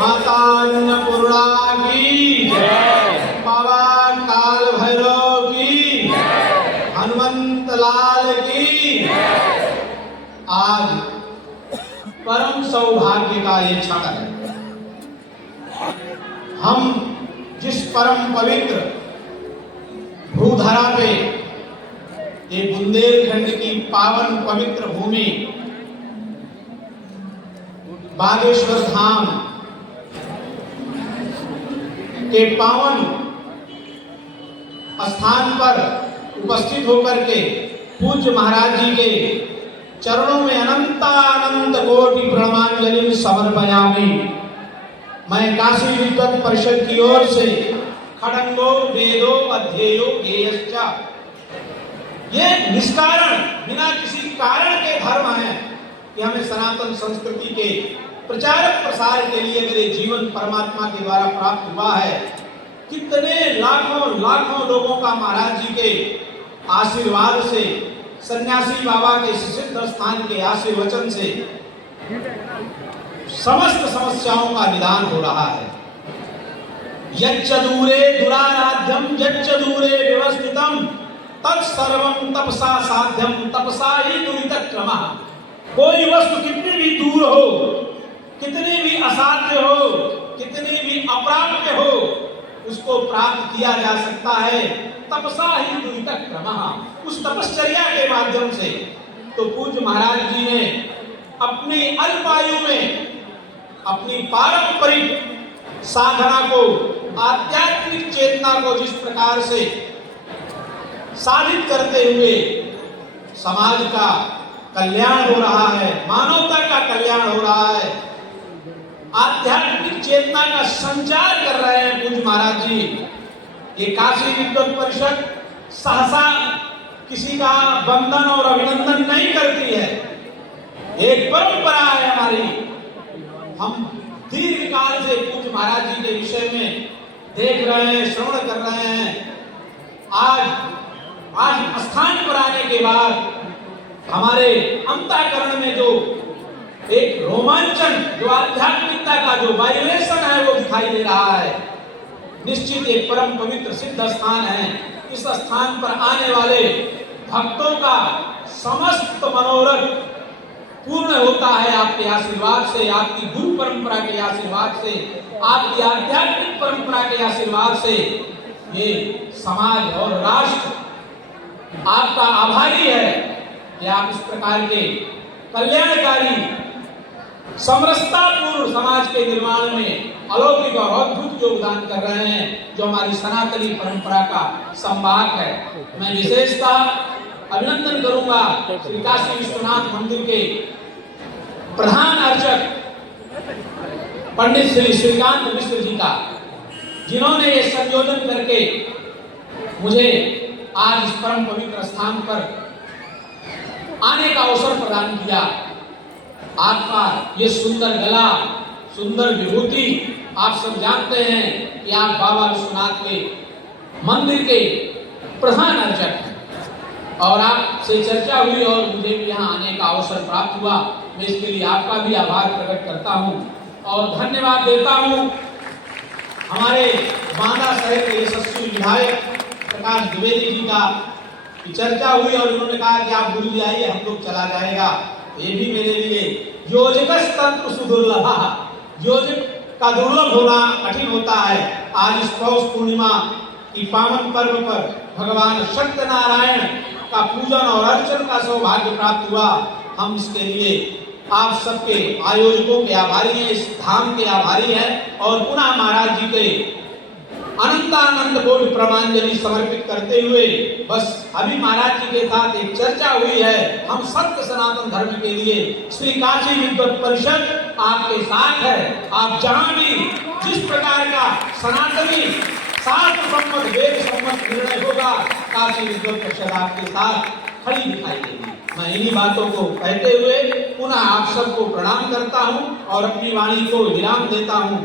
माता अन्नपूर्णा की जय, बाबा काल भैरव की जय, हनुमंत लाल की जय। आज परम सौभाग्य का ये क्षण है। हम जिस परम पवित्र भूधरा पे, ये बुंदेलखंड की पावन पवित्र भूमि बागेश्वर धाम के पावन स्थान पर उपस्थित होकर के पूज्य महाराज जी के चरणों में अनंत कोटि प्रणमांजलि समर्पयामि। मैं काशी विद्वत परिषद की ओर से खड़ंगो वेदो अध्येयो ज्ञेयश्च, ये निष्कारण बिना किसी कारण के धर्म है कि हमें सनातन संस्कृति के प्रचार प्रसार के लिए मेरे जीवन परमात्मा के द्वारा प्राप्त हुआ है। कितने लाखों लोगों का महाराज जी के आशीर्वाद से, सन्यासी बाबा के सिद्ध स्थान के आशीर्वचन से समस्त समस्याओं का निदान हो रहा है। यच्च दूरे दुराराध्यम यच्च दूरे व्यवस्थितम तत्सर्वं तपसा साध्यम तपसा ही दुरितक्रमः। कोई वस्तु कितनी भी दूर हो, कितनी भी असाध्य हो, कितनी भी अप्राप्य हो, उसको प्राप्त किया जा सकता है तपसा ही दुरितक्रमः, उस तपश्चर्या के माध्यम से। तो पूज्य महाराज जी ने अपनी अल्पायु में अपनी पारंपरिक साधना को, आध्यात्मिक चेतना को जिस प्रकार से साधित करते हुए समाज का कल्याण हो रहा है, मानवता का कल्याण हो रहा है, आध्यात्मिक चेतना का संचार कर रहे हैं पूज्य महाराज जी। ये काशी विद्वत परिषद सहसा किसी का वंदन और अभिनंदन नहीं करती है, एक परंपरा है हमारी। हम दीर्घ काल से पूज्य महाराज जी के विषय में देख रहे हैं, श्रवण कर रहे हैं। आज स्थान पर आने के बाद हमारे अंतःकरण में जो एक रोमांचन, जो आध्यात्मिकता का जो वाइब्रेशन है वो दिखाई दे रहा है। निश्चित एक परम पवित्र सिद्ध स्थान है। इस स्थान पर आने वाले भक्तों का समस्त मनोरथ पूर्ण होता है आपके आशीर्वाद से, आपकी गुरु परंपरा के आशीर्वाद से, आपकी आध्यात्मिक परंपरा के आशीर्वाद से। ये समाज और राष्ट्र आपका आभारी है कि आप इस प्रकार के कल्याणकारी समरसतापूर्ण समाज के निर्माण में अलौकिक और अद्भुत योगदान कर रहे हैं, जो हमारी सनातनी परंपरा का संवाहक है। मैं विशेषतः अभिनंदन करूंगा श्री काशी विश्वनाथ मंदिर के प्रधान अर्चक पंडित श्री श्रीकांत मिश्र जी का, जिन्होंने ये संयोजन करके मुझे आज इस परम पवित्र स्थान पर आने का अवसर प्रदान किया। आपका ये सुंदर गला, सुंदर विभूति, आप सब जानते हैं कि आप बाबा विश्वनाथ के मंदिर के प्रधान अर्चक हैं, और आपसे चर्चा हुई और मुझे भी यहाँ आने का अवसर प्राप्त हुआ। मैं इसके लिए आपका भी आभार प्रकट करता हूँ और धन्यवाद देता हूँ। हमारे बांदा शहर के यशस्वी विधायक प्रकाश द्विवेदी जी का चर्चा हुई और उन्होंने कहा कि आप गुरु जी आइए, हम लोग चला जाएगा। ये भी मेरे लिए योजकस्तंत्र सुदुर्लभा, योजक का दुर्लभ होना कठिन होता है। आज इस पौष पूर्णिमा की पावन पर्व पर भगवान सत्यनारायण का पूजन और अर्चन का सौभाग्य प्राप्त हुआ। हम इसके लिए आप सबके आयोजकों के आभारी हैं, इस धाम के आभारी हैं, और पुनः महाराज जी के अनंत कोटि प्रमांजलि समर्पित करते हुए बस अभी महाराज जी के साथ एक चर्चा हुई है। हम सत्य सनातन धर्म के लिए श्री काशी विद्वत परिषद आपके साथ है। आप जहां भी जिस प्रकार का सनातनी शास्त्र सम्मत वेद सम्मत निर्णय होगा, काशी विद्वत परिषद आपके साथ खड़ी दिखाई देगी। मैं इन्हीं बातों को कहते हुए पुनः आप सबको प्रणाम करता हूं और अपनी वाणी को विराम देता हूं।